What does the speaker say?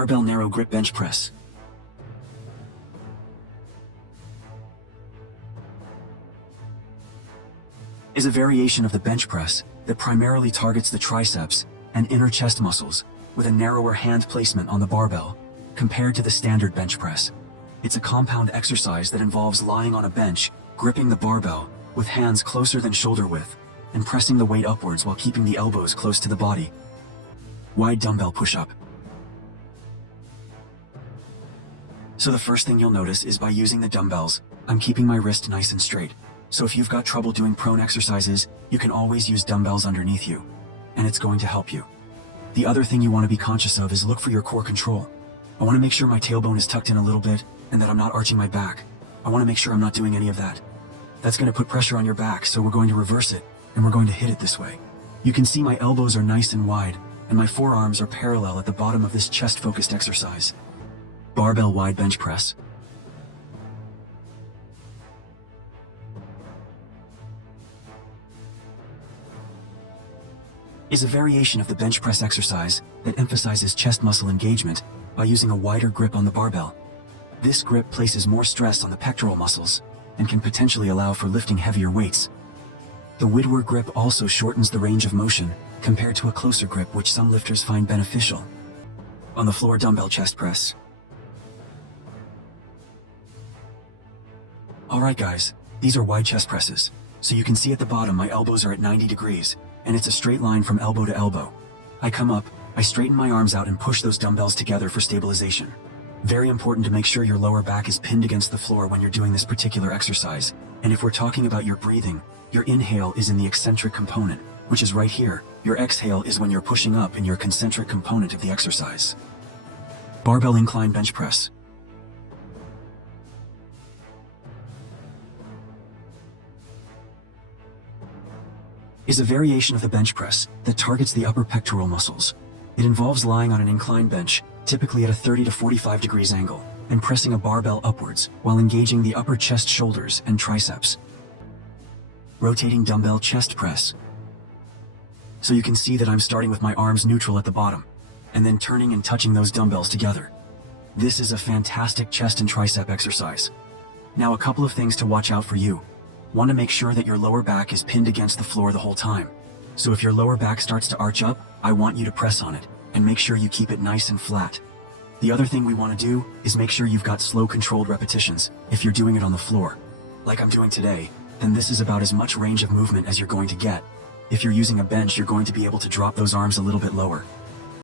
Barbell narrow grip bench press is a variation of the bench press that primarily targets the triceps and inner chest muscles with a narrower hand placement on the barbell compared to the standard bench press. It's a compound exercise that involves lying on a bench, gripping the barbell with hands closer than shoulder width, and pressing the weight upwards while keeping the elbows close to the body. Wide dumbbell push-up. So the first thing you'll notice is by using the dumbbells, I'm keeping my wrist nice and straight. So if you've got trouble doing prone exercises, you can always use dumbbells underneath you, and it's going to help you. The other thing you want to be conscious of is look for your core control. I want to make sure my tailbone is tucked in a little bit, and that I'm not arching my back. I want to make sure I'm not doing any of that. That's going to put pressure on your back, so we're going to reverse it, and we're going to hit it this way. You can see my elbows are nice and wide, and my forearms are parallel at the bottom of this chest-focused exercise. Barbell wide bench press. Is a variation of the bench press exercise that emphasizes chest muscle engagement by using a wider grip on the barbell. This grip places more stress on the pectoral muscles and can potentially allow for lifting heavier weights. The wider grip also shortens the range of motion compared to a closer grip, which some lifters find beneficial. On the floor dumbbell chest press. Alright guys, these are wide chest presses. So you can see at the bottom my elbows are at 90 degrees, and it's a straight line from elbow to elbow. I come up, I straighten my arms out and push those dumbbells together for stabilization. Very important to make sure your lower back is pinned against the floor when you're doing this particular exercise. And if we're talking about your breathing, your inhale is in the eccentric component, which is right here. Your exhale is when you're pushing up in your concentric component of the exercise. Barbell incline bench press. Is a variation of the bench press that targets the upper pectoral muscles. It involves lying on an inclined bench, typically at a 30 to 45 degrees angle, and pressing a barbell upwards while engaging the upper chest, shoulders, and triceps. Rotating dumbbell chest press. So you can see that I'm starting with my arms neutral at the bottom, and then turning and touching those dumbbells together. This is a fantastic chest and tricep exercise. Now a couple of things to watch out for you. Want to make sure that your lower back is pinned against the floor the whole time. So if your lower back starts to arch up, I want you to press on it, and make sure you keep it nice and flat. The other thing we want to do is make sure you've got slow controlled repetitions if you're doing it on the floor. Like I'm doing today, then this is about as much range of movement as you're going to get. If you're using a bench, you're going to be able to drop those arms a little bit lower.